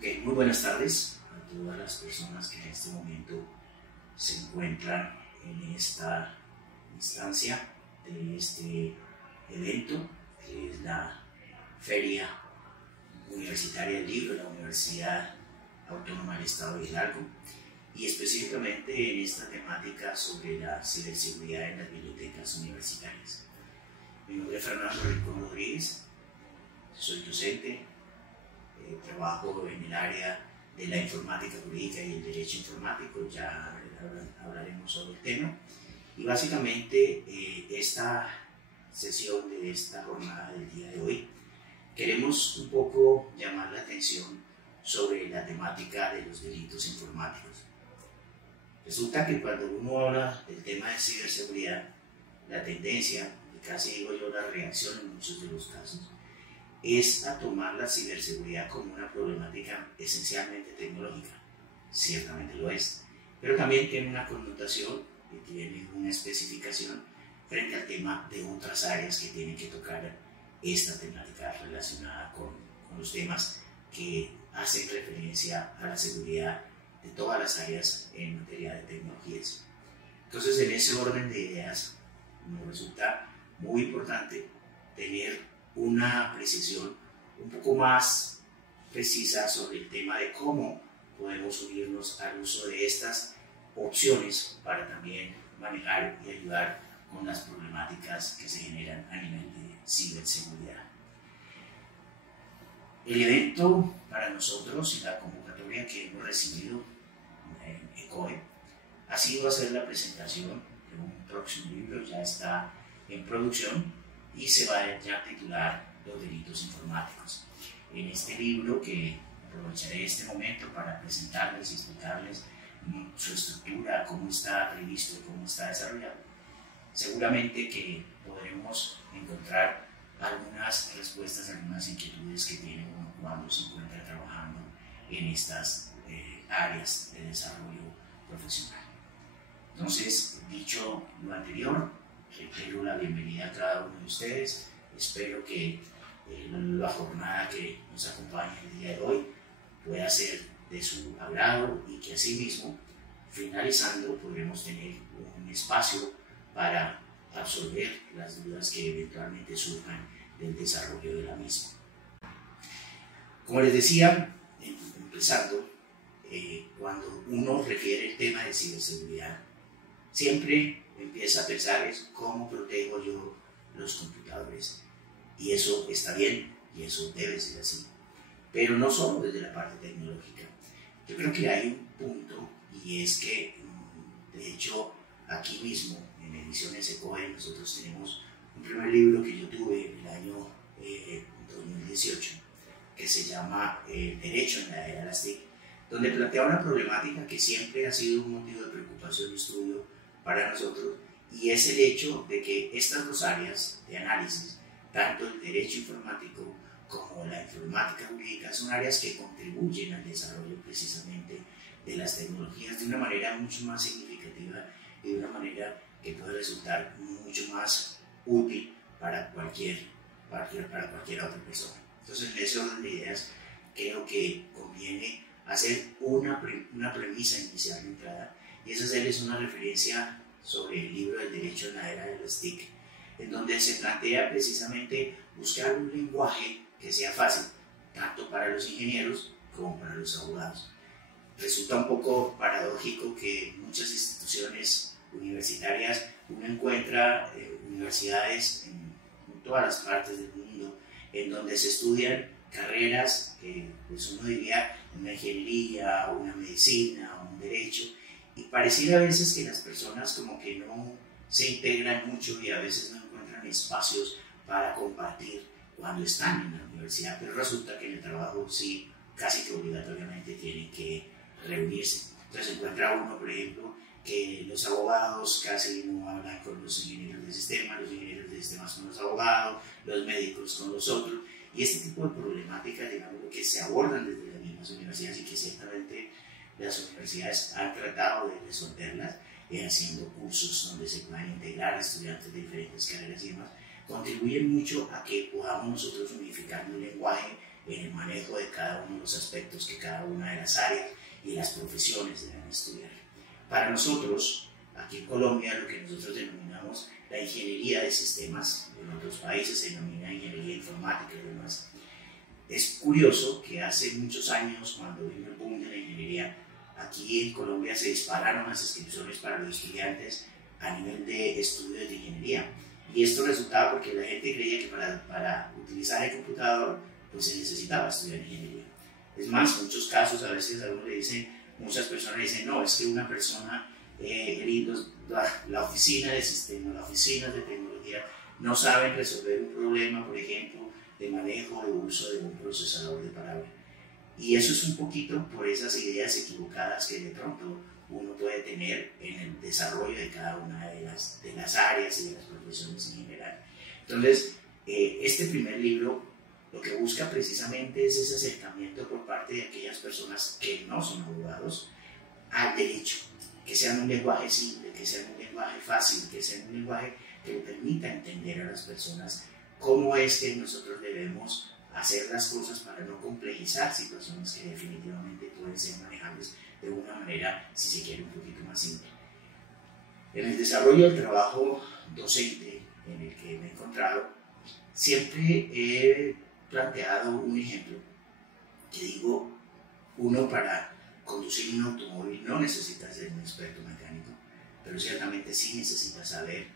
Muy buenas tardes a todas las personas que en este momento se encuentran en esta instancia de este evento, que es la Feria Universitaria del Libro de la Universidad Autónoma del Estado de Hidalgo, y específicamente en esta temática sobre la ciberseguridad en las bibliotecas universitarias. Mi nombre es Fernando Rincón Rodríguez, soy docente, trabajo en el área de la informática jurídica y el derecho informático, ya hablaremos sobre el tema. Y básicamente esta sesión de esta jornada del día de hoy, queremos un poco llamar la atención sobre la temática de los delitos informáticos. Resulta que cuando uno habla del tema de ciberseguridad, la tendencia, y casi digo yo la reacción en muchos de los casos, es a tomar la ciberseguridad como una problemática esencialmente tecnológica. Ciertamente lo es, pero también tiene una connotación y tiene una especificación frente al tema de otras áreas que tienen que tocar esta temática relacionada con los temas que hacen referencia a la seguridad de todas las áreas en materia de tecnologías. Entonces, en ese orden de ideas, nos resulta muy importante tener una precisión un poco más precisa sobre el tema de cómo podemos unirnos al uso de estas opciones para también manejar y ayudar con las problemáticas que se generan a nivel de ciberseguridad. El evento para nosotros y la convocatoria que hemos recibido en ECOE ha sido hacer la presentación de un próximo libro, ya está en producción y se va ya a titular Los delitos informáticos. En este libro, que aprovecharé este momento para presentarles y explicarles su estructura, cómo está previsto, cómo está desarrollado, seguramente que podremos encontrar algunas respuestas a algunas inquietudes que tiene uno cuando se encuentra trabajando en estas áreas de desarrollo profesional. Entonces, dicho lo anterior, reitero la bienvenida a cada uno de ustedes. Espero que la jornada que nos acompaña el día de hoy pueda ser de su agrado y que asimismo, finalizando, podremos tener un espacio para absorber las dudas que eventualmente surjan del desarrollo de la misma. Como les decía, empezando, cuando uno refiere el tema de ciberseguridad, siempre empieza a pensar es cómo protejo yo los computadores. Y eso está bien, y eso debe ser así. Pero no solo desde la parte tecnológica. Yo creo que hay un punto, y es que, de hecho, aquí mismo, en Ediciones ECOE, nosotros tenemos un primer libro que yo tuve en el año 2018, que se llama Derecho en la Era de las TIC, donde plantea una problemática que siempre ha sido un motivo de preocupación y estudio para nosotros, y es el hecho de que estas dos áreas de análisis, tanto el derecho informático como la informática jurídica, son áreas que contribuyen al desarrollo precisamente de las tecnologías de una manera mucho más significativa y de una manera que puede resultar mucho más útil para cualquier otra persona. Entonces, en ese orden de ideas, creo que conviene hacer una premisa inicial de entrada, y es hacerles una referencia sobre el libro del Derecho en la Era de las TIC, en donde se plantea precisamente buscar un lenguaje que sea fácil, tanto para los ingenieros como para los abogados. Resulta un poco paradójico que en muchas instituciones universitarias uno encuentra universidades en todas las partes del mundo en donde se estudian carreras que pues uno diría una ingeniería, una medicina, un derecho, y pareciera a veces que las personas como que no se integran mucho y a veces no encuentran espacios para compartir cuando están en la universidad, pero resulta que en el trabajo sí, casi que obligatoriamente tienen que reunirse. Entonces encuentra uno, por ejemplo, que los abogados casi no hablan con los ingenieros de sistema, los ingenieros de sistemas con los abogados, los médicos con los otros, y este tipo de problemáticas, digamos, que se abordan desde las mismas universidades y que ciertamente las universidades han tratado de resolverlas haciendo cursos donde se puedan integrar estudiantes de diferentes carreras y demás, contribuyen mucho a que podamos nosotros unificar un lenguaje en el manejo de cada uno de los aspectos que cada una de las áreas y las profesiones deben estudiar. Para nosotros, aquí en Colombia, lo que nosotros denominamos la ingeniería de sistemas, en otros países se denomina ingeniería informática y demás. Es curioso que hace muchos años, cuando vino el boom de la ingeniería, aquí en Colombia se dispararon las inscripciones para los estudiantes a nivel de estudios de ingeniería. Y esto resultaba porque la gente creía que para utilizar el computador pues se necesitaba estudiar ingeniería. Es más, en muchos casos a veces a uno le dicen, muchas personas dicen, no, es que una persona, la oficina de sistemas, la oficina de tecnología, no saben resolver un problema, por ejemplo, de manejo o uso de un procesador de palabra. Y eso es un poquito por esas ideas equivocadas que de pronto uno puede tener en el desarrollo de cada una de las áreas y de las profesiones en general. Entonces, este primer libro lo que busca precisamente es ese acercamiento por parte de aquellas personas que no son abogados al derecho, que sean un lenguaje simple, que sean un lenguaje fácil, que sean un lenguaje que le permita entender a las personas cómo es que nosotros debemos hacer las cosas para no complejizar situaciones que definitivamente pueden ser manejables de una manera, si se quiere, un poquito más simple. En el desarrollo del trabajo docente en el que me he encontrado, siempre he planteado un ejemplo que digo, uno para conducir un automóvil no necesita ser un experto mecánico, pero ciertamente sí necesita saber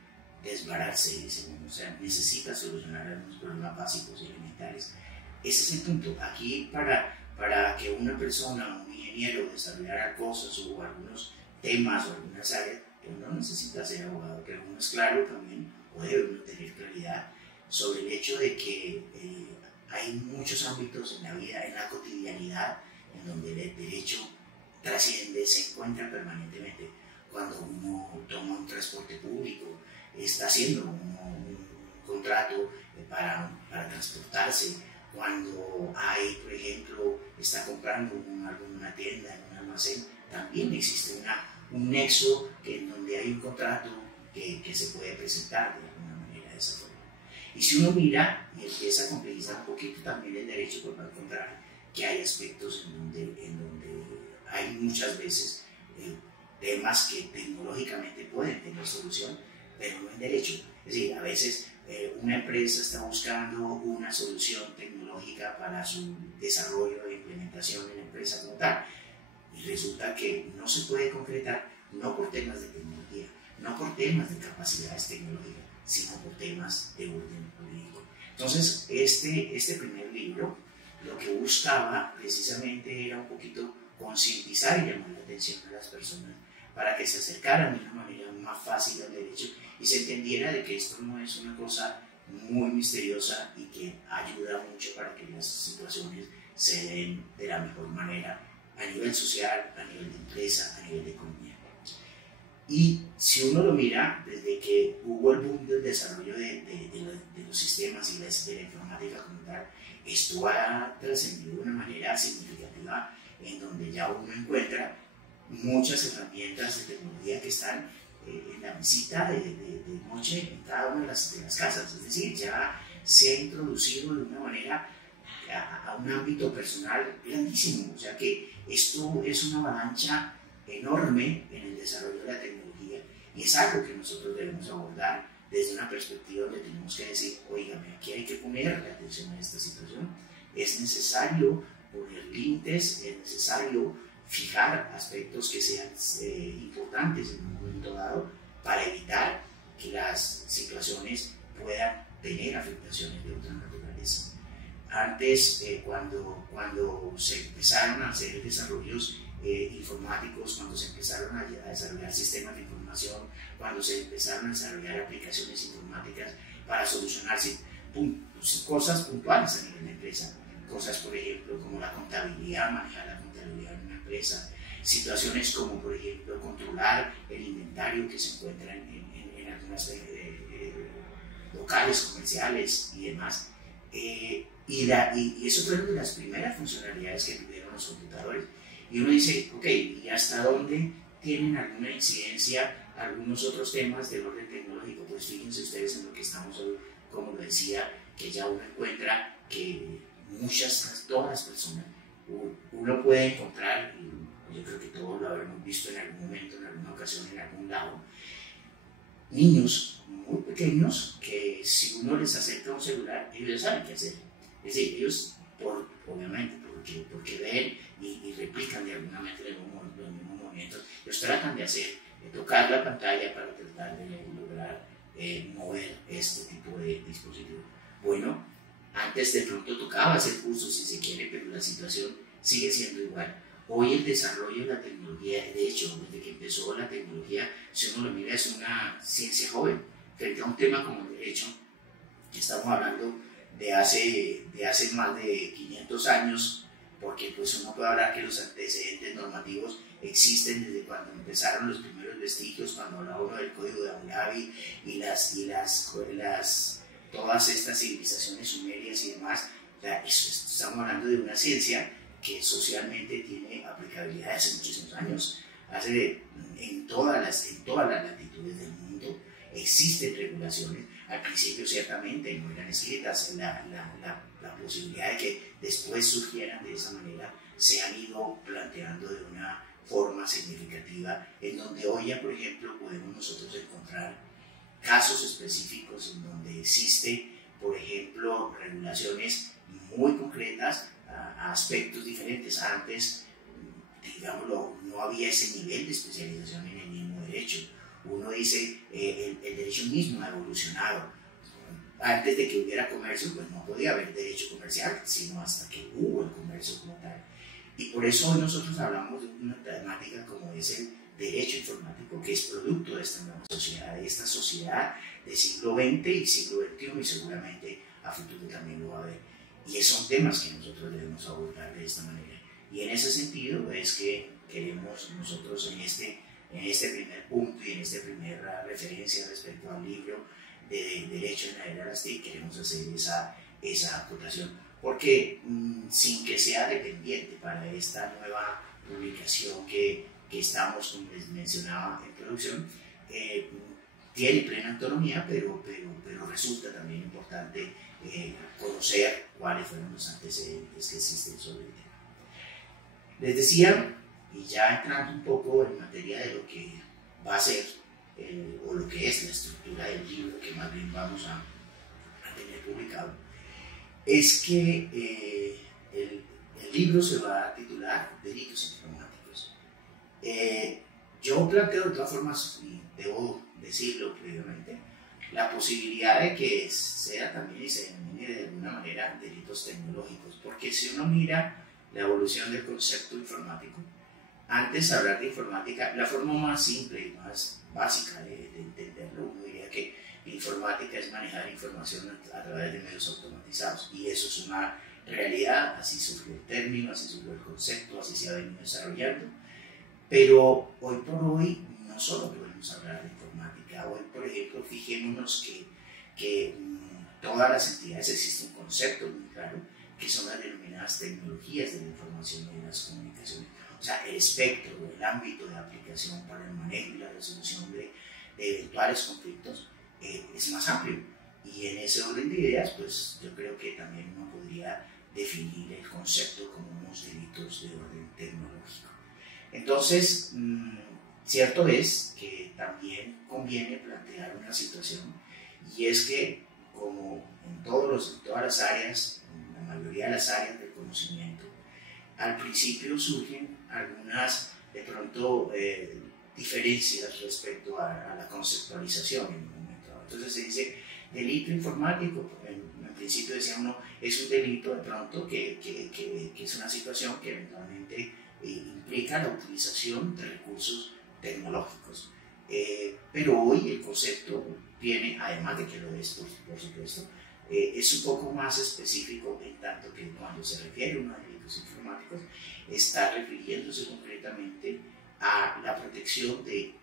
desbararse, o sea, necesita solucionar algunos problemas básicos y elementales. Ese es el punto. Aquí para que una persona, un ingeniero, desarrollara cosas o algunos temas o algunas áreas, uno no necesita ser abogado, pero uno es claro también, o debe uno tener claridad sobre el hecho de que hay muchos ámbitos en la vida, en la cotidianidad, en donde el derecho trasciende, se encuentra permanentemente. Cuando uno toma un transporte público, está haciendo un contrato para transportarse. Cuando hay, por ejemplo, está comprando algo en una tienda, en un almacén, también existe un nexo en donde hay un contrato que se puede presentar de alguna manera de esa forma. Y si uno mira y empieza a complejizar un poquito también el derecho, pues va a encontrar que hay aspectos en donde hay muchas veces temas que tecnológicamente pueden tener solución, pero no en derecho. Es decir, a veces una empresa está buscando una solución tecnológica para su desarrollo e implementación en la empresa como tal, y resulta que no se puede concretar, no por temas de tecnología, no por temas de capacidades tecnológicas, sino por temas de orden jurídico. Entonces, este primer libro lo que buscaba precisamente era un poquito concientizar y llamar la atención de las personas para que se acercaran de una manera más fácil al derecho y se entendiera de que esto no es una cosa muy misteriosa y que ayuda mucho para que las situaciones se den de la mejor manera a nivel social, a nivel de empresa, a nivel de economía. Y si uno lo mira, desde que hubo el boom del desarrollo de los sistemas y de la informática como tal, esto ha trascendido de una manera significativa en donde ya uno encuentra muchas herramientas de tecnología que están en la visita de noche en cada una de las casas. Es decir, ya se ha introducido de una manera a un ámbito personal grandísimo. O sea que esto es una avalancha enorme en el desarrollo de la tecnología y es algo que nosotros debemos abordar desde una perspectiva donde tenemos que decir, oígame, aquí hay que ponerle atención a esta situación, es necesario poner límites, es necesario fijar aspectos que sean importantes en un momento dado para evitar que las situaciones puedan tener afectaciones de otra naturaleza. Antes, cuando se empezaron a hacer desarrollos informáticos, cuando se empezaron a desarrollar sistemas de información, cuando se empezaron a desarrollar aplicaciones informáticas para solucionar cosas puntuales a nivel de empresa, cosas por ejemplo como la contabilidad, manejar la contabilidad en una empresa, situaciones como por ejemplo controlar el inventario que se encuentra en algunos locales comerciales y demás. Y eso fue una de las primeras funcionalidades que tuvieron los computadores. Y uno dice, ok, ¿y hasta dónde tienen alguna incidencia algunos otros temas del orden tecnológico? Pues fíjense ustedes en lo que estamos hoy, como lo decía, que ya uno encuentra que todas las personas, uno puede encontrar, y yo creo que todos lo habremos visto en algún momento, en alguna ocasión, en algún lado, niños muy pequeños que si uno les acerca un celular, ellos ya saben qué hacer. Es decir, ellos, obviamente, porque ven y replican de alguna manera los mismos movimientos, ellos tratan de tocar la pantalla para tratar de lograr mover este tipo de dispositivo. Bueno, antes de pronto tocaba hacer cursos si se quiere, pero la situación sigue siendo igual. Hoy el desarrollo de la tecnología, de hecho, desde que empezó la tecnología, si uno lo mira, es una ciencia joven. Frente a un tema como el derecho, que estamos hablando de hace más de 500 años, porque pues uno puede hablar que los antecedentes normativos existen desde cuando empezaron los primeros vestigios, cuando hablaba uno del Código de Hammurabi y todas estas civilizaciones sumerias y demás. O sea, estamos hablando de una ciencia que socialmente tiene aplicabilidad hace muchísimos años. En todas las latitudes del mundo existen regulaciones. Al principio ciertamente no eran escritas, la posibilidad de que después surgieran de esa manera se han ido planteando de una forma significativa, en donde hoy ya, por ejemplo, podemos nosotros encontrar casos específicos en donde existe, por ejemplo, regulaciones muy concretas a aspectos diferentes. Antes, digámoslo, no había ese nivel de especialización en el mismo derecho. Uno dice, el derecho mismo ha evolucionado. Antes de que hubiera comercio, pues no podía haber derecho comercial, sino hasta que hubo el comercio como tal. Y por eso hoy nosotros hablamos de una temática como es el derecho informático, que es producto de esta nueva sociedad, de esta sociedad del siglo XX y siglo XXI, y seguramente a futuro también lo va a haber. Y son temas que nosotros debemos abordar de esta manera. Y en ese sentido es que queremos nosotros en este primer punto y en esta primera referencia respecto al libro de Derecho en la Era de las TIC, queremos hacer esa acotación, porque sin que sea dependiente para esta nueva publicación que estamos, como les mencionaba, en producción, tiene plena autonomía, pero resulta también importante conocer cuáles fueron los antecedentes que existen sobre el tema. Les decía, y ya entrando un poco en materia de lo que va a ser o lo que es la estructura del libro que más bien vamos a tener publicado, es que el libro se va a titular Delitos Informáticos. Yo planteo de todas formas, y debo decirlo previamente, la posibilidad de que sea también y se denomine de alguna manera delitos tecnológicos, porque si uno mira la evolución del concepto informático, antes de hablar de informática, la forma más simple y más básica de entenderlo, uno diría que la informática es manejar información a través de medios automatizados, y eso es una realidad. Así surgió el término, así surgió el concepto, así se ha venido desarrollando. Pero hoy por hoy no solo podemos hablar de informática. Hoy, por ejemplo, fijémonos que todas las entidades existe un concepto muy claro, que son las denominadas tecnologías de la información y de las comunicaciones. O sea, el espectro, el ámbito de aplicación para el manejo y la resolución de eventuales conflictos es más amplio. Y en ese orden de ideas, pues yo creo que también uno podría definir el concepto como unos delitos de orden tecnológico. Entonces, cierto es que también conviene plantear una situación, y es que como en todas las áreas, en la mayoría de las áreas del conocimiento, al principio surgen algunas, de pronto, diferencias respecto a la conceptualización en un momento dado. Entonces se dice delito informático, en principio decía uno, es un delito de pronto que es una situación que eventualmente implica la utilización de recursos tecnológicos. Pero hoy el concepto viene, además de que lo es, por supuesto, es un poco más específico, en tanto que cuando se refiere a unos delitos informáticos está refiriéndose concretamente a la protección de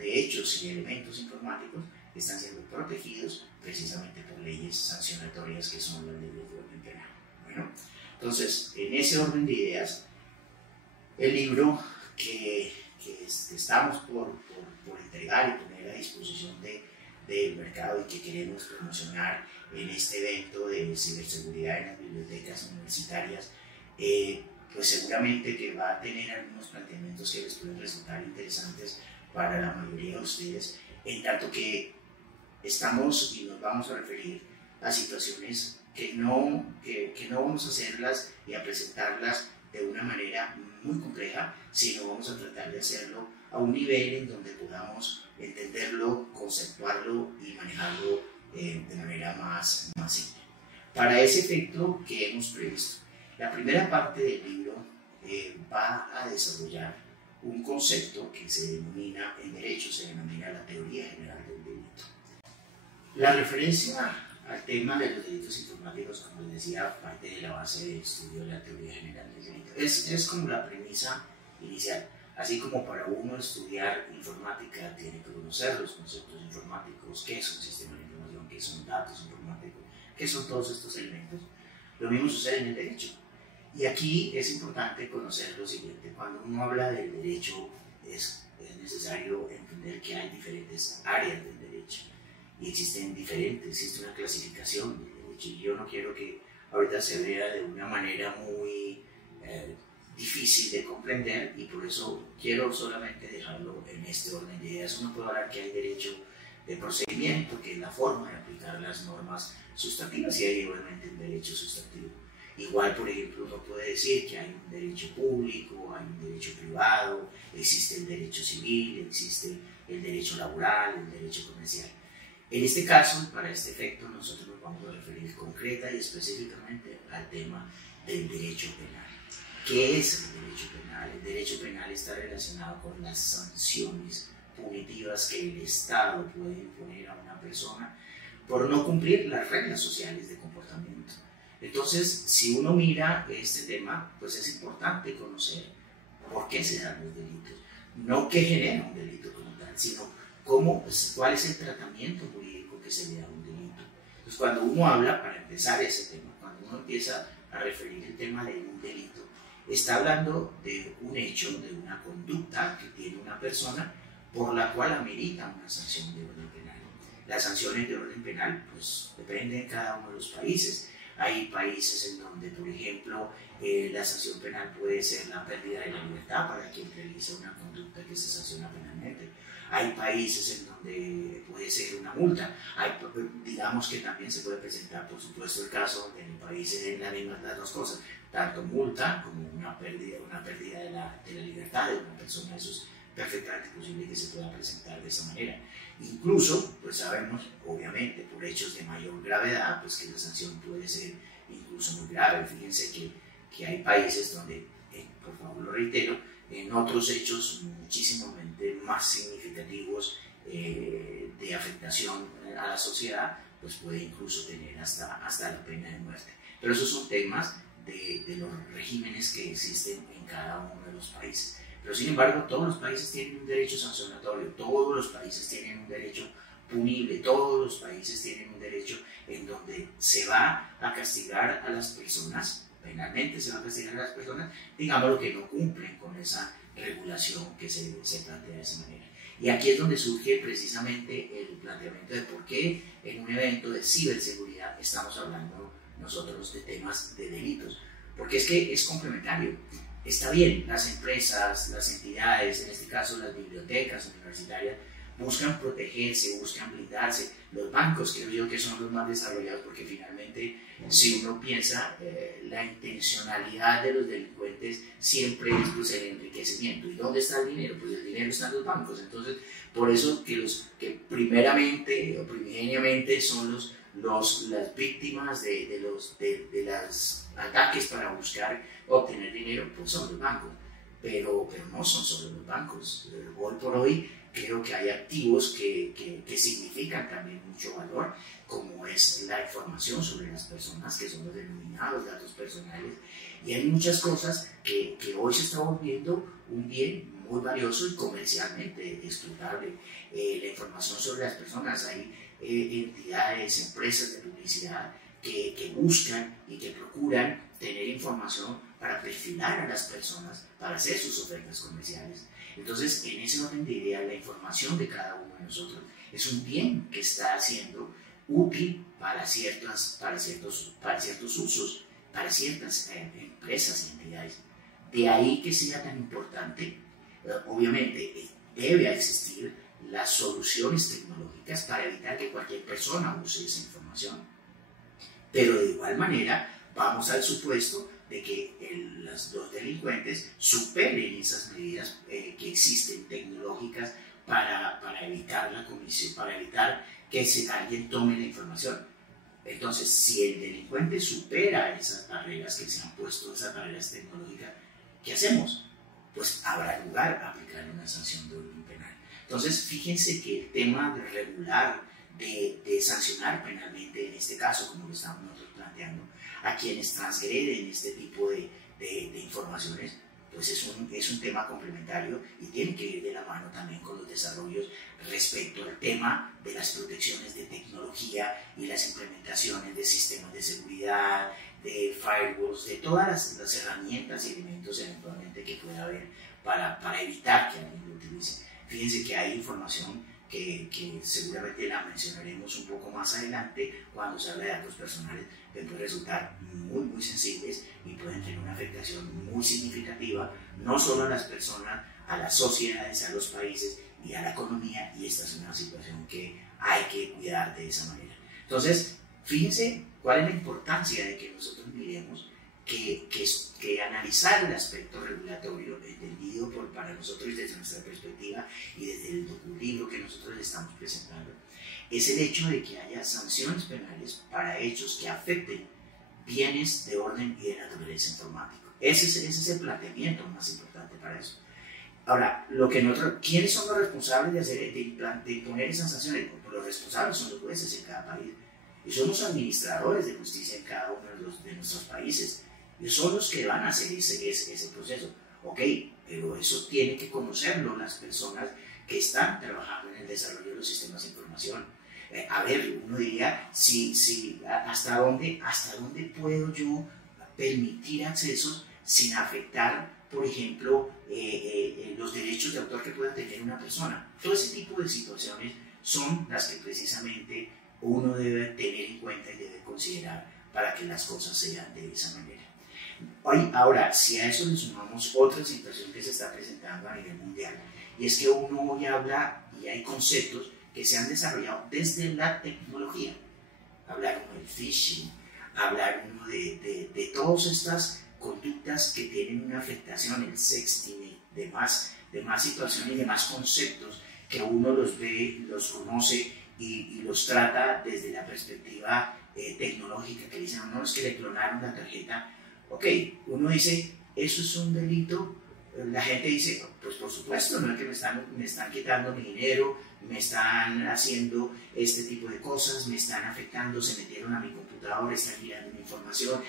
hechos y elementos informáticos que están siendo protegidos precisamente por leyes sancionatorias que son las leyes de orden penal. Bueno, entonces, en ese orden de ideas, el libro que estamos por entregar y poner a disposición del mercado y que queremos promocionar en este evento de ciberseguridad en las bibliotecas universitarias, pues seguramente que va a tener algunos planteamientos que les pueden resultar interesantes para la mayoría de ustedes, en tanto que estamos y nos vamos a referir a situaciones que no vamos a hacerlas y a presentarlas de una manera muy compleja, sino vamos a tratar de hacerlo a un nivel en donde podamos entenderlo, conceptuarlo y manejarlo de manera más simple. Para ese efecto que hemos previsto, la primera parte del libro va a desarrollar un concepto que se denomina, en derecho se denomina la teoría general del delito. La referencia al tema de los delitos informáticos, como les decía, parte de la base de estudio de la teoría general del delito. Es como la premisa inicial. Así como para uno estudiar informática tiene que conocer los conceptos informáticos, qué es un sistema de información, qué son datos informáticos, qué son todos estos elementos, lo mismo sucede en el derecho. Y aquí es importante conocer lo siguiente: cuando uno habla del derecho es necesario entender que hay diferentes áreas del derecho y existe una clasificación del derecho, y yo no quiero que ahorita se vea de una manera muy difícil de comprender, y por eso quiero solamente dejarlo en este orden de ideas. Uno puede hablar que hay derecho de procedimiento, que es la forma de aplicar las normas sustantivas, y hay obviamente un derecho sustantivo. Igual, por ejemplo, uno puede decir que hay un derecho público, hay un derecho privado, existe el derecho civil, existe el derecho laboral, el derecho comercial. En este caso, para este efecto, nosotros nos vamos a referir concreta y específicamente al tema del derecho penal. ¿Qué es el derecho penal? El derecho penal está relacionado con las sanciones punitivas que el Estado puede imponer a una persona por no cumplir las reglas sociales de comportamiento. Entonces, si uno mira este tema, pues es importante conocer por qué se dan los delitos. No qué genera un delito como tal, sino cuál es el tratamiento jurídico que se le da a un delito. Entonces, cuando uno habla, para empezar ese tema, cuando uno empieza a referir el tema de un delito, está hablando de un hecho, de una conducta que tiene una persona por la cual amerita una sanción de orden penal. Las sanciones de orden penal pues dependen de cada uno de los países. Hay países en donde, por ejemplo, la sanción penal puede ser la pérdida de la libertad para quien realiza una conducta que se sanciona penalmente. Hay países en donde puede ser una multa. Digamos que también se puede presentar, por supuesto, el caso donde en el país se den las dos cosas, tanto multa como una pérdida de la libertad de una persona. Eso es perfectamente posible que se pueda presentar de esa manera. Incluso, pues sabemos, obviamente, por hechos de mayor gravedad, pues que la sanción puede ser incluso muy grave. Fíjense que hay países donde, por favor lo reitero, en otros hechos muchísimo más significativos de afectación a la sociedad, pues puede incluso tener hasta la pena de muerte. Pero esos son temas de los regímenes que existen en cada uno de los países. Pero sin embargo, todos los países tienen un derecho sancionatorio, todos los países tienen un derecho punible, todos los países tienen un derecho en donde se va a castigar a las personas, penalmente se va a castigar a las personas, digámoslo, que no cumplen con esa regulación que se plantea de esa manera. Y aquí es donde surge precisamente el planteamiento de por qué en un evento de ciberseguridad estamos hablando nosotros de temas de delitos, porque es que es complementario. Está bien, las empresas, las entidades, en este caso las bibliotecas universitarias, buscan protegerse, buscan blindarse. Los bancos creo yo que son los más desarrollados, porque finalmente, si uno piensa, la intencionalidad de los delincuentes siempre es pues, el enriquecimiento. ¿Y dónde está el dinero? Pues el dinero está en los bancos. Entonces, por eso que los que primeramente o primigeniamente son las víctimas de los ataques para buscar obtener dinero, pues son los bancos. Pero no son solo los bancos. Hoy por hoy creo que hay activos que significan también mucho valor, como es la información sobre las personas, que son los denominados datos personales, y hay muchas cosas que hoy se está volviendo un bien muy valioso y comercialmente explotable. La información sobre las personas, hay entidades, empresas de publicidad que buscan y que procuran tener información para perfilar a las personas, para hacer sus ofertas comerciales. Entonces, en ese orden de ideas, la información de cada uno de nosotros es un bien que está siendo útil para ciertos usos, para ciertas empresas y entidades. De ahí que sea tan importante, obviamente debe existir las soluciones tecnológicas para evitar que cualquier persona use esa información. Pero de igual manera vamos al supuesto de que los delincuentes superen esas medidas que existen tecnológicas para evitar la comisión, para evitar que alguien tome la información. Entonces, si el delincuente supera esas barreras que se han puesto, esas barreras tecnológicas, ¿qué hacemos? Pues habrá lugar a aplicar una sanción de orden penal. Entonces, fíjense que el tema de regular, de sancionar penalmente, en este caso, como lo estamos nosotros planteando, a quienes transgreden este tipo de informaciones, pues es un tema complementario y tiene que ir de la mano también con los desarrollos respecto al tema de las protecciones de tecnología y las implementaciones de sistemas de seguridad, de firewalls, de todas las herramientas y elementos eventualmente que pueda haber para evitar que alguien lo utilice. Fíjense que hay información que seguramente la mencionaremos un poco más adelante cuando se habla de datos personales, que pueden resultar muy sensibles y pueden tener una afectación muy significativa, no solo a las personas, a las sociedades, a los países y a la economía, y esta es una situación que hay que cuidar de esa manera. Entonces, fíjense cuál es la importancia de que nosotros miremos que analizar el aspecto regulatorio entendido para nosotros desde nuestra perspectiva y desde el libro que nosotros estamos presentando, es el hecho de que haya sanciones penales para hechos que afecten bienes de orden y de naturaleza informática. Ese es el planteamiento más importante para eso. Ahora, ¿quiénes son los responsables de imponer esas sanciones? Pues los responsables son los jueces en cada país. Y son los administradores de justicia en cada uno de nuestros países. Y son los que van a hacer ese proceso. Ok, pero eso tiene que conocerlo las personas que están trabajando en el desarrollo de los sistemas de información. A ver, uno diría, ¿hasta dónde puedo yo permitir accesos sin afectar, por ejemplo, los derechos de autor que pueda tener una persona? Todo ese tipo de situaciones son las que precisamente uno debe tener en cuenta y debe considerar para que las cosas sean de esa manera. Ahora, si a eso le sumamos otra situación que se está presentando a nivel mundial, y es que uno hoy habla y hay conceptos que se han desarrollado desde la tecnología. Hablar uno del phishing, hablar uno de todas estas conductas que tienen una afectación, el sexting, de más situaciones y de más conceptos que uno los ve, los conoce y los trata desde la perspectiva tecnológica, que dicen, no, es que le clonaron la tarjeta. Ok, uno dice, eso es un delito. La gente dice, pues por supuesto, no es que me están quitando mi dinero, me están haciendo este tipo de cosas, me están afectando, se metieron a mi computadora, están mirando mi información,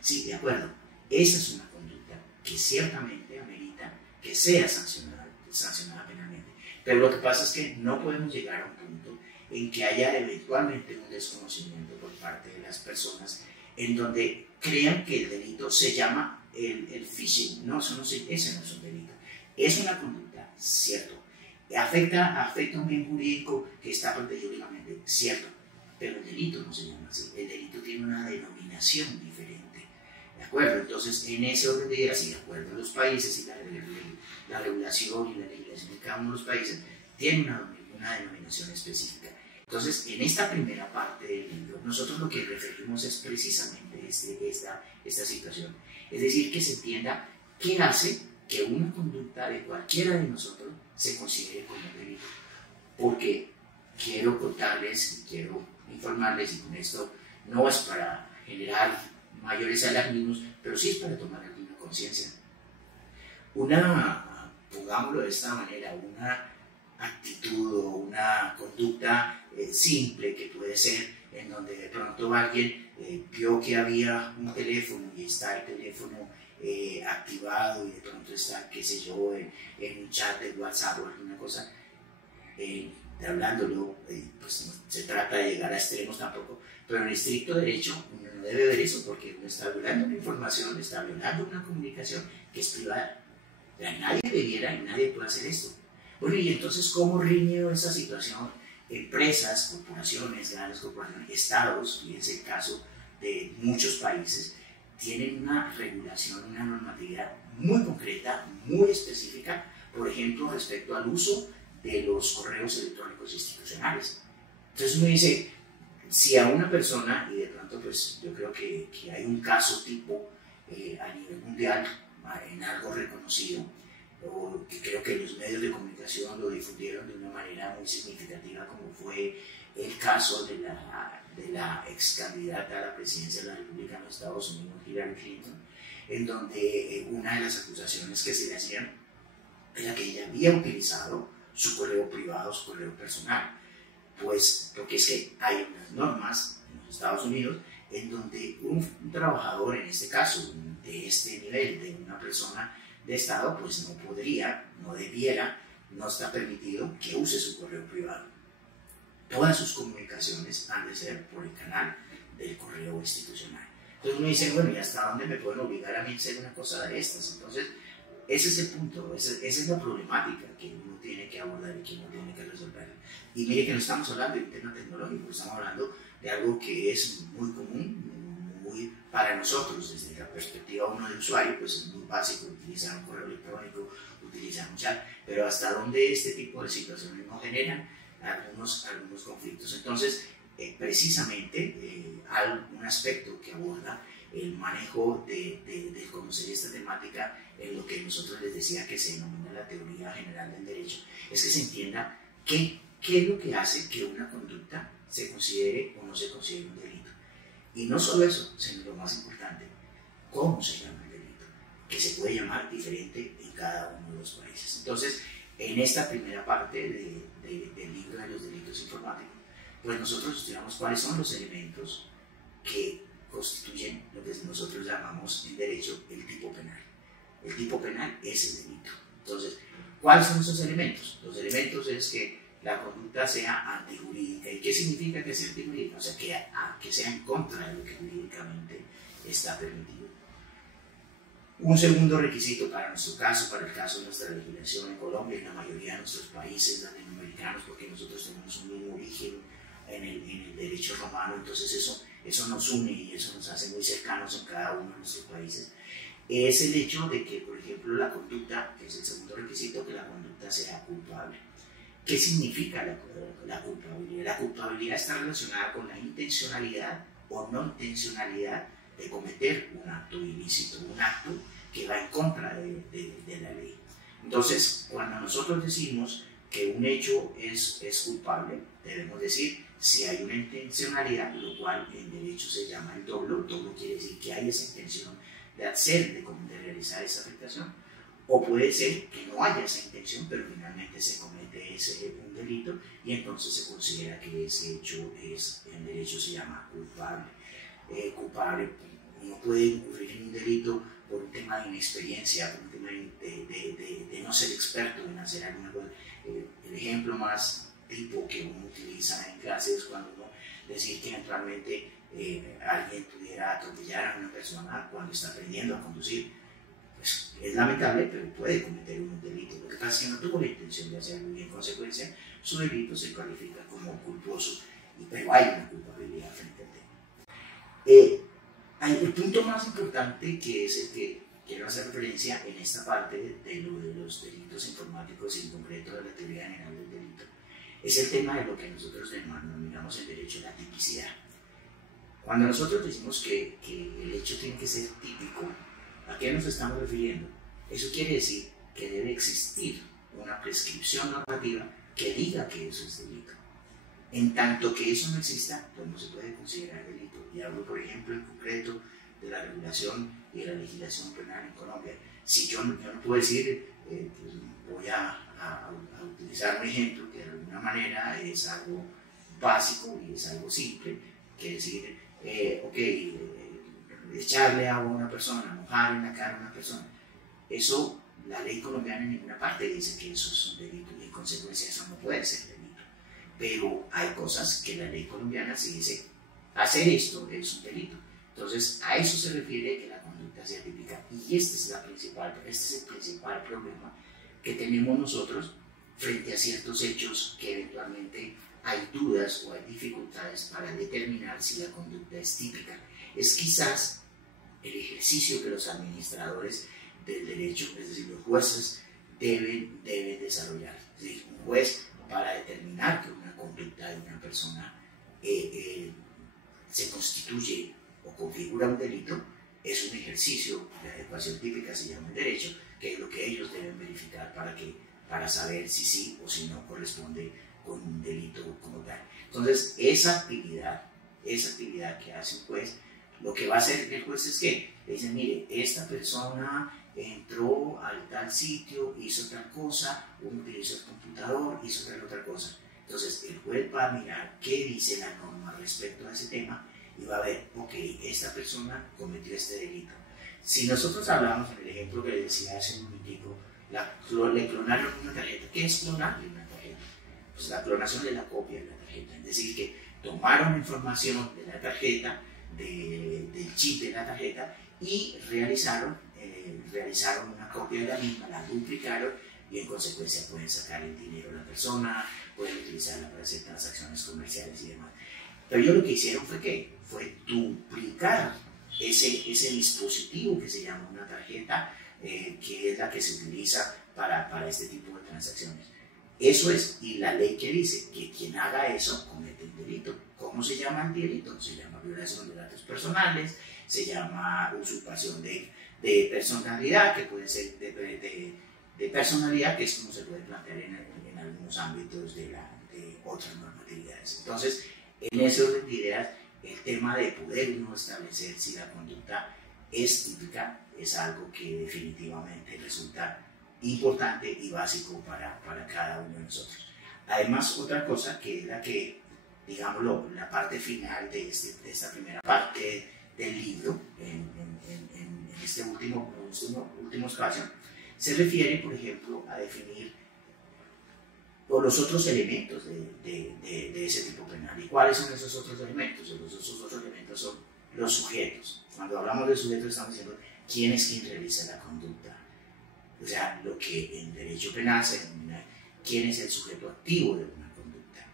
sí, de acuerdo. Esa es una conducta que ciertamente amerita que sea sancionada penalmente. Pero lo que pasa es que no podemos llegar a un punto en que haya eventualmente un desconocimiento por parte de las personas en donde crean que el delito se llama el phishing. No, ese no es un delito. Es una conducta, cierto. Afecta un bien jurídico que está protegido legalmente, cierto. Pero el delito no se llama así. El delito tiene una denominación diferente. ¿De acuerdo? Entonces, en ese orden de ideas, y de acuerdo a los países y la regulación y la legislación de cada uno de los países, tiene una denominación específica. Entonces, en esta primera parte del libro, nosotros lo que referimos es precisamente esta situación. Es decir, que se entienda qué hace que una conducta de cualquiera de nosotros se considere como un delito. Porque quiero contarles y quiero informarles, y con esto no es para generar mayores alarmismos, pero sí es para tomar alguna conciencia. Pongámoslo de esta manera, una actitud o una conducta simple que puede ser en donde de pronto alguien vio que había un teléfono y está el teléfono activado y de pronto está, qué sé yo, en un chat de WhatsApp o alguna cosa, hablándolo, pues no se trata de llegar a extremos tampoco, pero en estricto derecho uno no debe ver eso porque uno está violando una información, está violando una comunicación que es privada. Nadie debiera y nadie puede hacer esto. Bueno, y entonces, ¿cómo riñe esa situación empresas, corporaciones, grandes corporaciones, estados, y es el caso de muchos países, tienen una regulación, una normatividad muy concreta, muy específica, por ejemplo, respecto al uso de los correos electrónicos institucionales. Entonces uno dice, si a una persona, y de pronto pues yo creo que hay un caso tipo a nivel mundial, en algo reconocido, o que creo que los medios de comunicación lo difundieron de una manera muy significativa, como fue el caso de la ex candidata a la presidencia de la República de los Estados Unidos, Hillary Clinton, en donde una de las acusaciones que se le hacían era que ella había utilizado su correo privado, su correo personal. Pues porque es que hay unas normas en los Estados Unidos en donde un trabajador, en este caso, de este nivel, de una persona de Estado, pues no podría, no debiera, no está permitido que use su correo privado. Todas sus comunicaciones han de ser por el canal del correo institucional. Entonces uno dice, bueno, ¿y hasta dónde me pueden obligar a mí a hacer una cosa de estas? Entonces, ese es el punto, esa es la problemática que uno tiene que abordar y que uno tiene que resolver. Y mire que no estamos hablando de un tema tecnológico, estamos hablando de algo que es muy común, muy para nosotros, desde la perspectiva uno de usuario, pues es muy básico utilizar un correo electrónico, utilizar un chat, pero hasta dónde este tipo de situaciones no generan algunos conflictos. Entonces, precisamente, un aspecto que aborda el manejo de conocer esta temática en lo que nosotros les decía que se denomina la teoría general del derecho, es que se entienda qué es lo que hace que una conducta se considere o no se considere un delito. Y no solo eso, sino lo más importante, cómo se llama el delito, que se puede llamar diferente en cada uno de los países. Entonces, en esta primera parte del libro de los delitos informáticos, pues nosotros estudiamos cuáles son los elementos que constituyen lo que nosotros llamamos en derecho el tipo penal. El tipo penal es el delito. Entonces, ¿cuáles son esos elementos? Los elementos es que la conducta sea antijurídica. ¿Y qué significa que sea antijurídica? O sea, que sea en contra de lo que jurídicamente está permitido. Un segundo requisito para nuestro caso, para el caso de nuestra legislación en Colombia y en la mayoría de nuestros países latinoamericanos, porque nosotros tenemos un mismo origen en el derecho romano, entonces eso nos une y eso nos hace muy cercanos en cada uno de nuestros países, es el hecho de que, por ejemplo, la conducta, que es el segundo requisito, que la conducta sea culpable. ¿Qué significa la culpabilidad? La culpabilidad está relacionada con la intencionalidad o no intencionalidad de cometer un acto ilícito, un acto que va en contra de la ley. Entonces, cuando nosotros decimos que un hecho es culpable, debemos decir si hay una intencionalidad, lo cual en derecho se llama el dolo. Dolo quiere decir que hay esa intención de hacer, de realizar esa afectación, o puede ser que no haya esa intención, pero finalmente se comete un delito y entonces se considera que ese hecho en derecho se llama culpable. Culpable, uno puede incurrir en un delito por un tema de inexperiencia, por un tema de no ser experto en hacer alguna cosa. El ejemplo más tipo que uno utiliza en clase es cuando uno decir que eventualmente alguien pudiera atropellar a una persona cuando está aprendiendo a conducir. Pues es lamentable, pero puede cometer un delito. Lo que pasa es que no tuvo la intención de hacerlo y en consecuencia su delito se califica como culposo, pero hay una culpabilidad frente al tema. El punto más importante, que es el que quiero hacer referencia en esta parte de los delitos informáticos y en concreto de la teoría general del delito, es el tema de lo que nosotros denominamos en derecho la tipicidad. Cuando nosotros decimos que el hecho tiene que ser típico, ¿a qué nos estamos refiriendo? Eso quiere decir que debe existir una prescripción normativa que diga que eso es delito. En tanto que eso no exista, pues no se puede considerar delito. Y hablo, por ejemplo, en concreto de la regulación y de la legislación penal en Colombia. Si yo no puedo decir, pues voy a utilizar un ejemplo que de alguna manera es algo básico y es algo simple, que decir, echarle agua a una persona, mojar en la cara a una persona. Eso, la ley colombiana en ninguna parte dice que eso es un delito y en consecuencia eso no puede ser delito. Pero hay cosas que la ley colombiana sí dice, hacer esto es un delito. Entonces, a eso se refiere que la conducta sea típica. Y este es el principal problema que tenemos nosotros frente a ciertos hechos que eventualmente hay dudas o hay dificultades para determinar si la conducta es típica. Es quizás el ejercicio que los administradores del derecho, es decir, los jueces, deben desarrollar. Es decir, un juez, para determinar que una conducta de una persona se constituye o configura un delito, es un ejercicio de adecuación típica, se llama el derecho, que es lo que ellos deben verificar para saber si sí o si no corresponde con un delito como tal. Entonces, esa actividad que hace un juez, lo que va a hacer el juez es que le dice, mire, esta persona entró al tal sitio, hizo tal cosa, utilizó el computador, hizo tal otra cosa. Entonces, el juez va a mirar qué dice la norma respecto a ese tema y va a ver, ok, esta persona cometió este delito. Si nosotros hablamos en el ejemplo que les decía hace un momentico, le clonaron una tarjeta. ¿Qué es clonarle una tarjeta? Pues la clonación es la copia de la tarjeta, es decir, que tomaron información de la tarjeta, del chip de la tarjeta y realizaron una copia de la misma, la duplicaron y en consecuencia pueden sacar el dinero a la persona, pueden utilizarla para hacer transacciones comerciales y demás. Pero ellos lo que hicieron fue duplicar ese dispositivo que se llama una tarjeta, que es la que se utiliza para este tipo de transacciones. Eso es, y la ley que dice que quien haga eso comete un delito. ¿Cómo se llama el delito? Se llama violación de datos personales, se llama usurpación de personalidad, que puede ser de personalidad, que es como se puede plantear en algunos ámbitos de otras normatividades. Entonces, en ese orden de ideas, el tema de poder uno establecer si la conducta es típica es algo que definitivamente resulta importante y básico para cada uno de nosotros. Además, otra cosa que es la que, digámoslo, la parte final de esta primera parte del libro, en este último espacio, se refiere, por ejemplo, a definir los otros elementos de ese tipo penal. ¿Y cuáles son esos otros elementos? Esos otros elementos son los sujetos. Cuando hablamos de sujetos estamos diciendo quién es quien realiza la conducta. O sea, lo que en derecho penal se denomina quién es el sujeto activo de una conducta.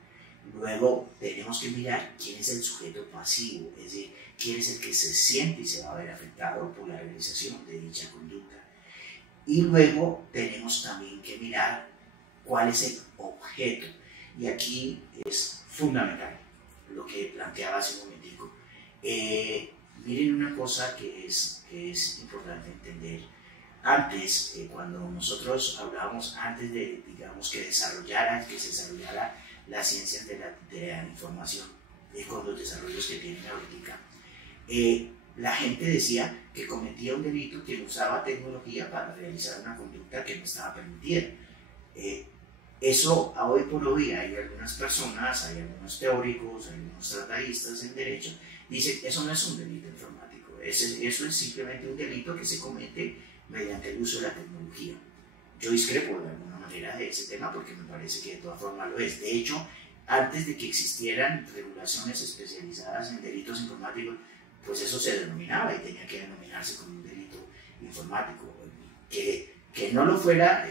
Luego tenemos que mirar quién es el sujeto pasivo, es decir, quién es el que se siente y se va a ver afectado por la realización de dicha conducta. Y luego tenemos también que mirar cuál es el objeto. Y aquí es fundamental lo que planteaba hace un momentico. Miren una cosa que es importante entender. Antes, cuando nosotros hablábamos, antes de, digamos, que se desarrollara las ciencias de la información, con los desarrollos que tienen ahorita, la gente decía que cometía un delito quien usaba tecnología para realizar una conducta que no estaba permitida. Eso, hoy por hoy, hay algunas personas, hay algunos teóricos, hay algunos tratadistas en derecho, dicen que eso no es un delito informático, eso es simplemente un delito que se comete mediante el uso de la tecnología. Yo discrepo de alguna manera de ese tema porque me parece que de todas formas lo es. De hecho, antes de que existieran regulaciones especializadas en delitos informáticos, pues eso se denominaba y tenía que denominarse como un delito informático. Que no fuera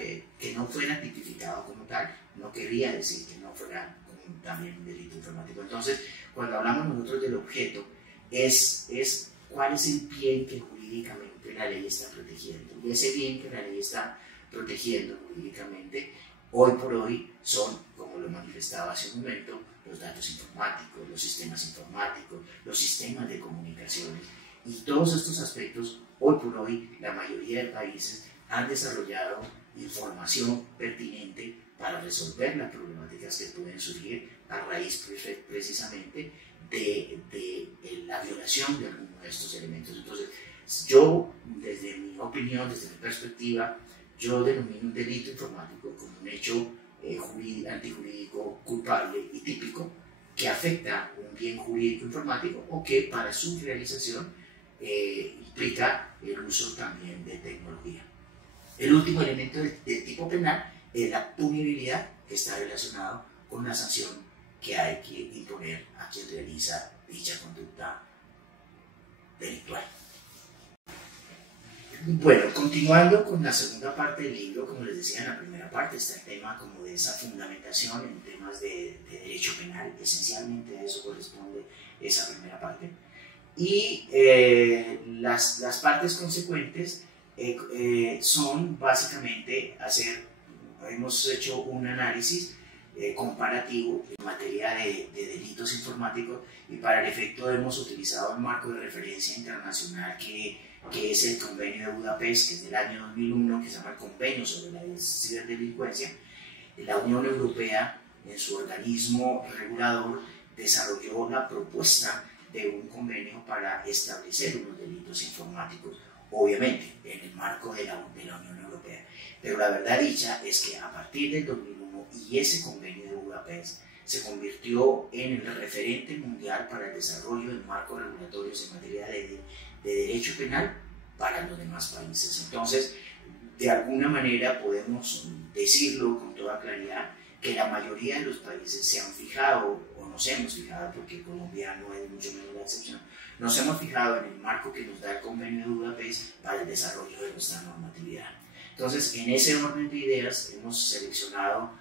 tipificado como tal, no quería decir que no fuera también un delito informático. Entonces, cuando hablamos nosotros del objeto, es cuál es el bien que jurídicamente la ley está protegiendo. Y ese bien que la ley está protegiendo jurídicamente, hoy por hoy son, como lo manifestaba hace un momento, los datos informáticos, los sistemas de comunicaciones. Y todos estos aspectos, hoy por hoy, la mayoría de países han desarrollado información pertinente para resolver las problemáticas que pueden surgir a raíz precisamente de la violación de alguno de estos elementos. Entonces, yo, desde mi opinión, desde mi perspectiva, yo denomino un delito informático como un hecho antijurídico culpable y típico que afecta un bien jurídico informático o que para su realización implica el uso también de tecnología. El último elemento del tipo penal es la punibilidad, que está relacionado con la sanción que hay que imponer a quien realiza dicha conducta delictual. Bueno, continuando con la segunda parte del libro, como les decía en la primera parte, está el tema como de esa fundamentación en temas de derecho penal, esencialmente a eso corresponde esa primera parte. Y las partes consecuentes son básicamente hemos hecho un análisis comparativo en materia de delitos informáticos y para el efecto hemos utilizado el marco de referencia internacional que es el Convenio de Budapest, que es del año 2001, que se llama el Convenio sobre la Ciberdelincuencia. La Unión Europea, en su organismo regulador, desarrolló la propuesta de un convenio para establecer unos delitos informáticos, obviamente en el marco de la Unión Europea. Pero la verdad dicha es que a partir del 2001 y ese convenio de Budapest se convirtió en el referente mundial para el desarrollo de marcos regulatorios en materia de derecho penal para los demás países. Entonces, de alguna manera podemos decirlo con toda claridad que la mayoría de los países se han fijado, o nos hemos fijado, porque Colombia no es mucho menos la excepción, nos hemos fijado en el marco que nos da el Convenio de Budapest para el desarrollo de nuestra normatividad. Entonces, en ese orden de ideas hemos seleccionado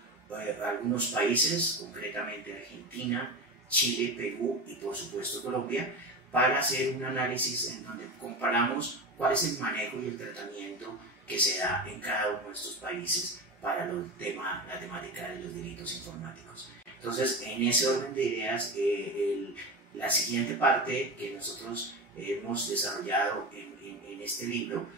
algunos países, concretamente Argentina, Chile, Perú y por supuesto Colombia, para hacer un análisis en donde comparamos cuál es el manejo y el tratamiento que se da en cada uno de estos países para la temática de los delitos informáticos. Entonces, en ese orden de ideas, la siguiente parte que nosotros hemos desarrollado en este libro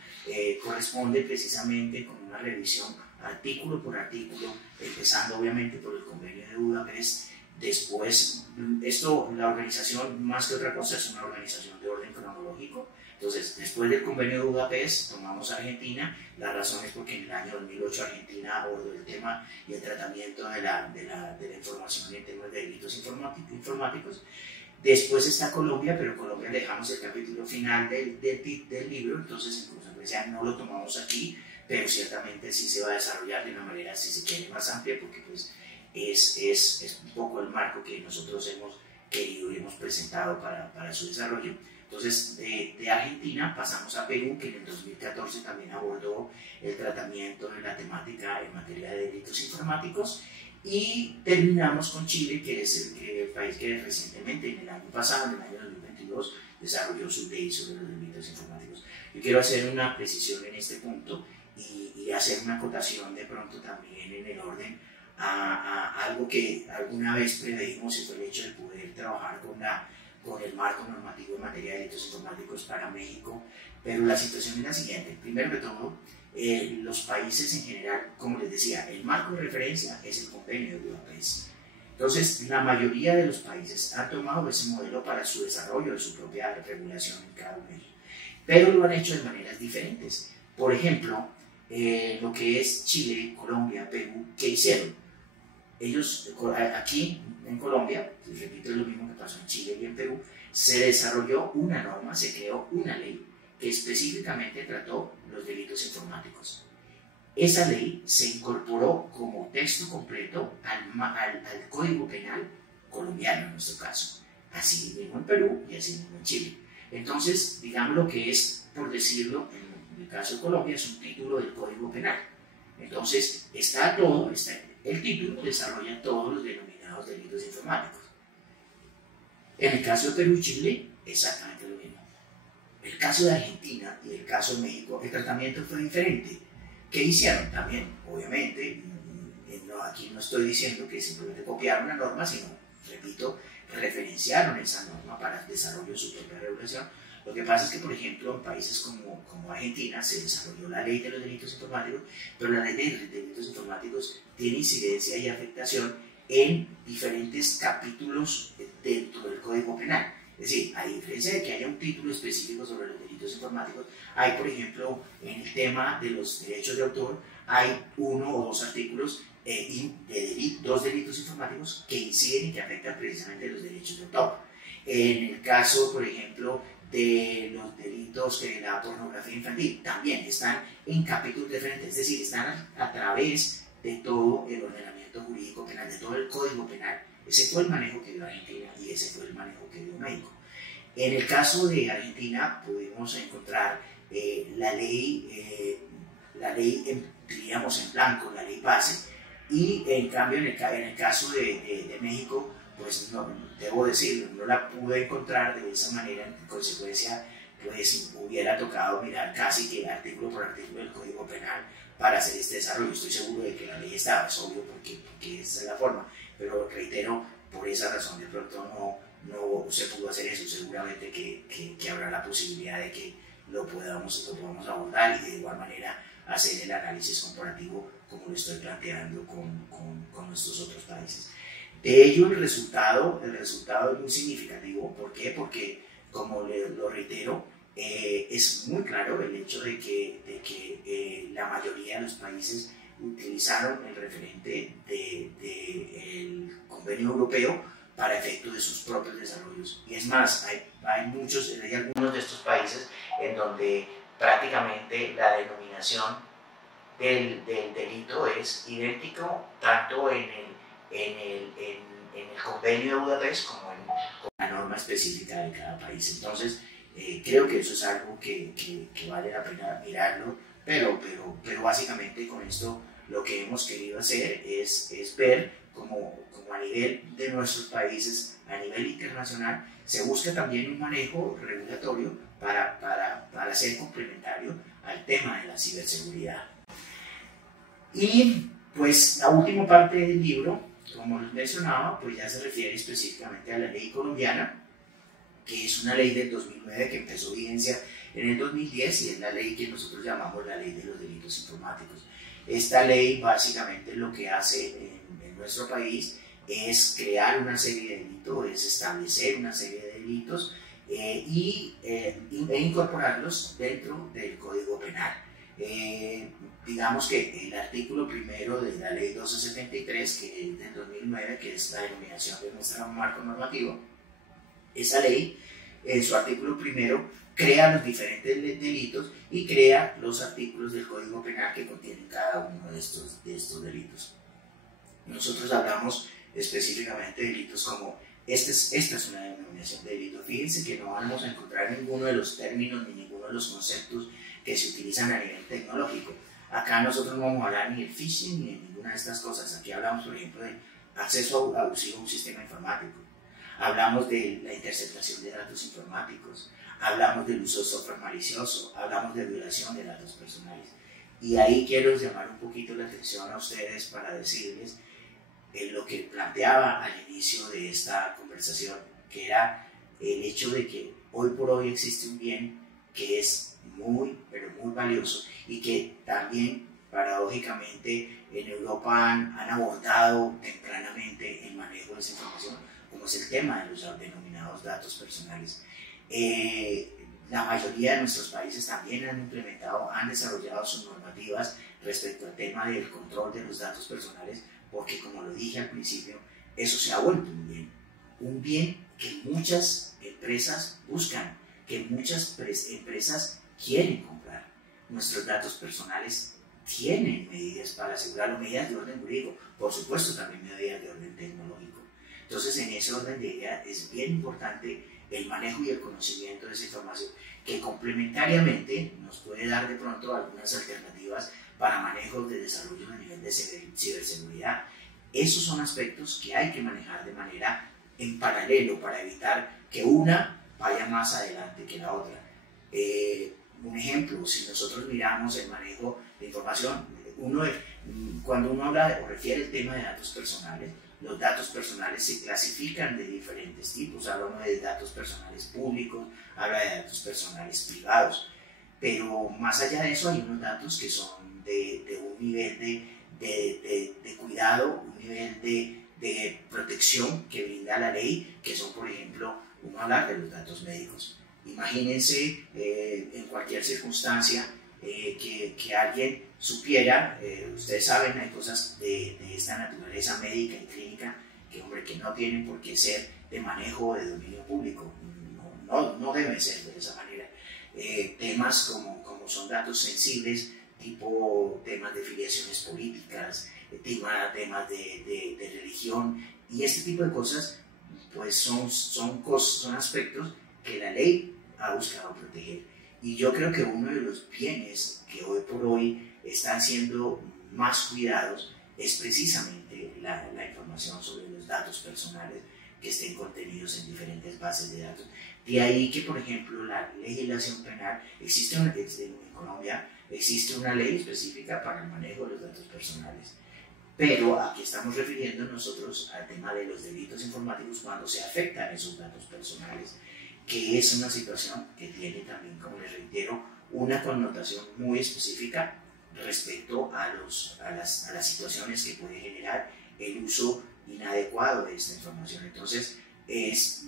corresponde precisamente con una revisión artículo por artículo, empezando obviamente por el Convenio de Budapest. Después, la organización, más que otra cosa, es una organización de orden cronológico. Entonces, después del Convenio de Budapest, tomamos Argentina. La razón es porque en el año 2008 Argentina abordó el tema y el tratamiento de la información en temas de delitos informáticos. Después está Colombia, pero Colombia le dejamos el capítulo final del libro, entonces en consecuencia no lo tomamos aquí, pero ciertamente sí se va a desarrollar de una manera, si se quiere, más amplia, porque pues es un poco el marco que nosotros hemos querido y hemos presentado para su desarrollo. Entonces, de Argentina pasamos a Perú, que en el 2014 también abordó el tratamiento de la temática en materia de delitos informáticos, y terminamos con Chile, que es el país que recientemente, en el año pasado, en el año 2022, desarrolló su ley sobre los delitos informáticos. Yo quiero hacer una precisión en este punto y hacer una acotación de pronto también en el orden a algo que alguna vez preveímos, y fue el hecho de poder trabajar con el marco normativo en materia de delitos informáticos para México, pero la situación es la siguiente. Primero de todo, los países en general, como les decía, el marco de referencia es el Convenio de Budapest. Entonces, la mayoría de los países han tomado ese modelo para su desarrollo de su propia regulación en cada uno de ellos, pero lo han hecho de maneras diferentes. Por ejemplo, lo que es Chile, Colombia, Perú, ¿qué hicieron? Ellos, aquí en Colombia, les repito, es lo mismo que pasó en Chile y en Perú, se desarrolló una norma, se creó una ley que específicamente trató los delitos informáticos. Esa ley se incorporó como texto completo al Código Penal colombiano en nuestro caso, así mismo en Perú y así mismo en Chile. Entonces, digamos lo que es, por decirlo, en el caso de Colombia, es un título del Código Penal. Entonces, el título desarrolla todos los denominados delitos informáticos. En el caso de Perú y Chile, exactamente lo mismo. El caso de Argentina y el caso de México, el tratamiento fue diferente. ¿Qué hicieron? También, obviamente, aquí no estoy diciendo que simplemente copiaron la norma, sino, repito, referenciaron esa norma para el desarrollo de su propia regulación. Lo que pasa es que, por ejemplo, en países como Argentina se desarrolló la ley de los delitos informáticos, pero la ley de delitos informáticos tiene incidencia y afectación en diferentes capítulos dentro del Código Penal. Es decir, a diferencia de que haya un título específico sobre los delitos informáticos, hay, por ejemplo, en el tema de los derechos de autor, hay uno o dos artículos, dos delitos informáticos que inciden y que afectan precisamente los derechos de autor. En el caso, por ejemplo, de los delitos de la pornografía infantil, también están en capítulos diferentes, es decir, están a través de todo el ordenamiento jurídico penal, de todo el Código Penal. Ese fue el manejo que dio Argentina y ese fue el manejo que dio México. En el caso de Argentina pudimos encontrar la ley, diríamos en blanco, la ley base, y en cambio en el caso de México, pues no, debo decirlo, no la pude encontrar de esa manera, en consecuencia, pues hubiera tocado mirar casi que artículo por artículo del Código Penal para hacer este desarrollo. Estoy seguro de que la ley estaba, es obvio porque esa es la forma, pero reitero, por esa razón de pronto no se pudo hacer eso. Seguramente que habrá la posibilidad de que lo podamos abordar y de igual manera hacer el análisis comparativo como lo estoy planteando con nuestros otros países. De ello el resultado es muy significativo. ¿Por qué? Porque, como lo reitero, es muy claro el hecho de que la mayoría de los países utilizaron el referente del Convenio Europeo para efecto de sus propios desarrollos. Y es más, hay algunos de estos países en donde prácticamente la denominación del delito es idéntico tanto en el Convenio de Budapest como en la norma específica de cada país. Entonces, creo que eso es algo que vale la pena mirarlo, pero básicamente con esto lo que hemos querido hacer es ver como a nivel de nuestros países, a nivel internacional, se busca también un manejo regulatorio para ser complementario al tema de la ciberseguridad. Y pues la última parte del libro, como les mencionaba, pues ya se refiere específicamente a la ley colombiana, que es una ley del 2009 que empezó vigencia en el 2010 y es la ley que nosotros llamamos la ley de los delitos informáticos. Esta ley básicamente lo que hace en nuestro país es crear una serie de delitos, es establecer una serie de delitos e incorporarlos dentro del Código Penal. Digamos que el artículo primero de la ley 1273, que es del 2009, que es la denominación de nuestro marco normativo, esa ley, en su artículo primero, crea los diferentes delitos y crea los artículos del Código Penal que contienen cada uno de estos delitos. Nosotros hablamos específicamente de delitos como, esta es una denominación de delito. Fíjense que no vamos a encontrar ninguno de los términos ni ninguno de los conceptos que se utilizan a nivel tecnológico. Acá nosotros no vamos a hablar ni del phishing ni de ninguna de estas cosas. Aquí hablamos, por ejemplo, de acceso abusivo a un sistema informático. Hablamos de la interceptación de datos informáticos. Hablamos del uso de software malicioso. Hablamos de violación de datos personales. Y ahí quiero llamar un poquito la atención a ustedes para decirles lo que planteaba al inicio de esta conversación, que era el hecho de que hoy por hoy existe un bien que es muy, pero muy valioso y que también, paradójicamente, en Europa han abordado tempranamente el manejo de esa información, como es el tema de los denominados datos personales. La mayoría de nuestros países también han desarrollado sus normativas respecto al tema del control de los datos personales, porque, como lo dije al principio, eso se ha vuelto un bien que muchas empresas buscan, que muchas empresas quieren comprar. Nuestros datos personales tienen medidas para asegurarlo, medidas de orden jurídico, por supuesto también medidas de orden tecnológico. Entonces, en ese orden de ideas es bien importante el manejo y el conocimiento de esa información, que complementariamente nos puede dar de pronto algunas alternativas para manejos de desarrollo a nivel de ciberseguridad. Esos son aspectos que hay que manejar de manera en paralelo para evitar que una vaya más adelante que la otra. Un ejemplo, si nosotros miramos el manejo de información, cuando uno habla o refiere el tema de datos personales, los datos personales se clasifican de diferentes tipos. Habla de datos personales públicos, habla de datos personales privados, pero más allá de eso hay unos datos que son de un nivel de cuidado, un nivel de protección que brinda la ley, que son, por ejemplo, uno hablar de los datos médicos. Imagínense en cualquier circunstancia que alguien supiera, ustedes saben, hay cosas de esta naturaleza médica y clínica que no tienen por qué ser de manejo de dominio público, no deben ser de esa manera. Temas como son datos sensibles, tipo temas de filiaciones políticas, temas de religión, y este tipo de cosas pues son aspectos que la ley ha buscado proteger. Y yo creo que uno de los bienes que hoy por hoy están siendo más cuidados es precisamente la información sobre los datos personales que estén contenidos en diferentes bases de datos. De ahí que, por ejemplo, la legislación penal, en Colombia existe una ley específica para el manejo de los datos personales. Pero aquí estamos refiriendo nosotros al tema de los delitos informáticos cuando se afectan esos datos personales, que es una situación que tiene también, como les reitero, una connotación muy específica respecto a las situaciones que puede generar el uso inadecuado de esta información. Entonces, es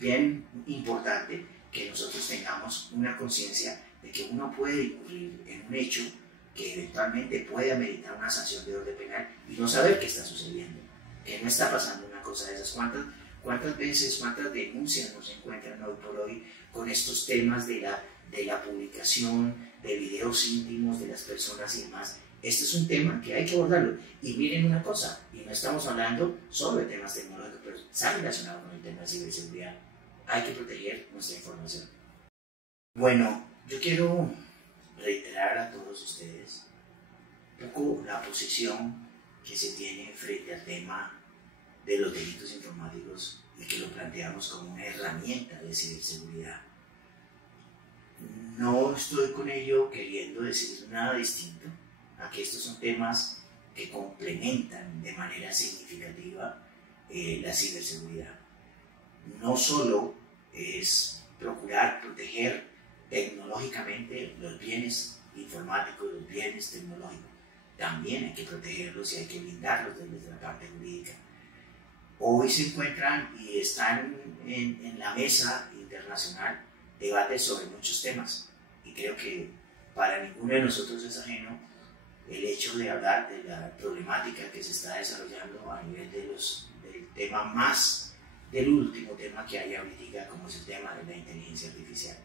bien importante que nosotros tengamos una conciencia de que uno puede incurrir en un hecho que eventualmente puede ameritar una sanción de orden penal y no saber qué está sucediendo, que no está pasando una cosa de esas. ¿Cuántas denuncias nos encuentran hoy por hoy con estos temas de la publicación de videos íntimos de las personas y demás? Este es un tema que hay que abordarlo. Y miren una cosa, y no estamos hablando solo de temas tecnológicos, pero está relacionado con el tema de ciberseguridad. Hay que proteger nuestra información. Bueno, yo quiero reiterar a todos ustedes un poco la posición que se tiene frente al tema de los delitos informáticos y que lo planteamos como una herramienta de ciberseguridad. No estoy con ello queriendo decir nada distinto a que estos son temas que complementan de manera significativa la ciberseguridad. No solo es procurar proteger tecnológicamente los bienes informáticos, los bienes tecnológicos, también hay que protegerlos y hay que blindarlos desde la parte jurídica. Hoy se encuentran y están en la mesa internacional debates sobre muchos temas y creo que para ninguno de nosotros es ajeno el hecho de hablar de la problemática que se está desarrollando a nivel del tema del último tema que hay ahorita, como es el tema de la inteligencia artificial.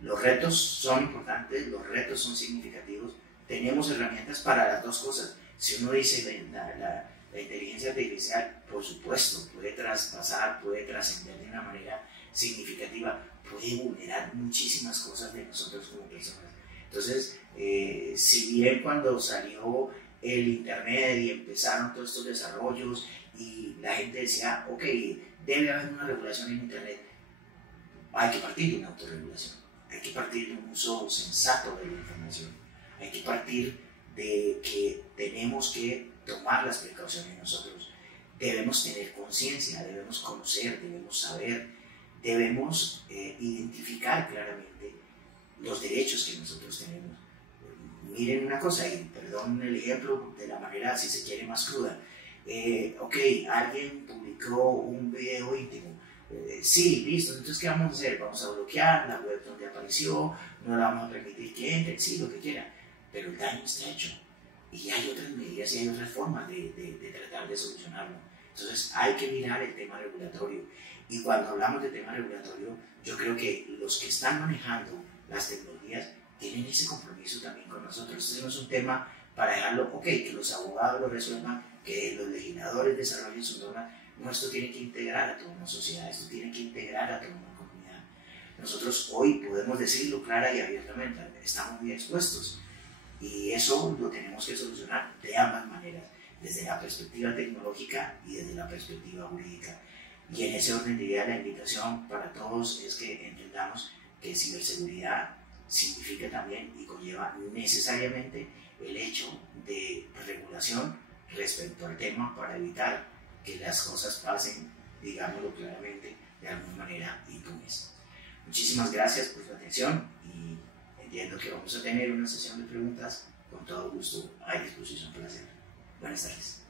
Los retos son importantes, los retos son significativos, tenemos herramientas para las dos cosas. Si uno dice la inteligencia artificial, por supuesto, puede traspasar, puede trascender de una manera significativa, puede vulnerar muchísimas cosas de nosotros como personas. Entonces, si bien cuando salió el Internet y empezaron todos estos desarrollos y la gente decía, ok, debe haber una regulación en Internet, hay que partir de una autorregulación, hay que partir de un uso sensato de la información, hay que partir de que tenemos que tomar las precauciones nosotros, debemos tener conciencia, debemos conocer, debemos saber, debemos identificar claramente los derechos que nosotros tenemos. Miren una cosa, y perdón el ejemplo de la manera, si se quiere, más cruda. Ok, alguien publicó un video íntimo. Sí, listo, entonces ¿qué vamos a hacer? Vamos a bloquear la web donde apareció, no la vamos a permitir que entre, sí, lo que quiera. Pero el daño está hecho. Y hay otras medidas y hay otras formas de tratar de solucionarlo. Entonces hay que mirar el tema regulatorio. Y cuando hablamos de tema regulatorio, yo creo que los que están manejando las tecnologías tienen ese compromiso también con nosotros. Este no es un tema para dejarlo, ok, que los abogados lo resuelvan, que los legisladores desarrollen su norma. No, esto tiene que integrar a toda una sociedad, esto tiene que integrar a toda una comunidad. Nosotros hoy podemos decirlo clara y abiertamente, estamos muy expuestos y eso lo tenemos que solucionar de ambas maneras, desde la perspectiva tecnológica y desde la perspectiva jurídica. Y en ese orden de idea la invitación para todos es que entendamos que ciberseguridad significa también y conlleva necesariamente el hecho de regulación respecto al tema para evitar que las cosas pasen, digámoslo claramente, de alguna manera impunes. Muchísimas gracias por su atención y entiendo que vamos a tener una sesión de preguntas con todo gusto a disposición para hacerlo. Buenas tardes.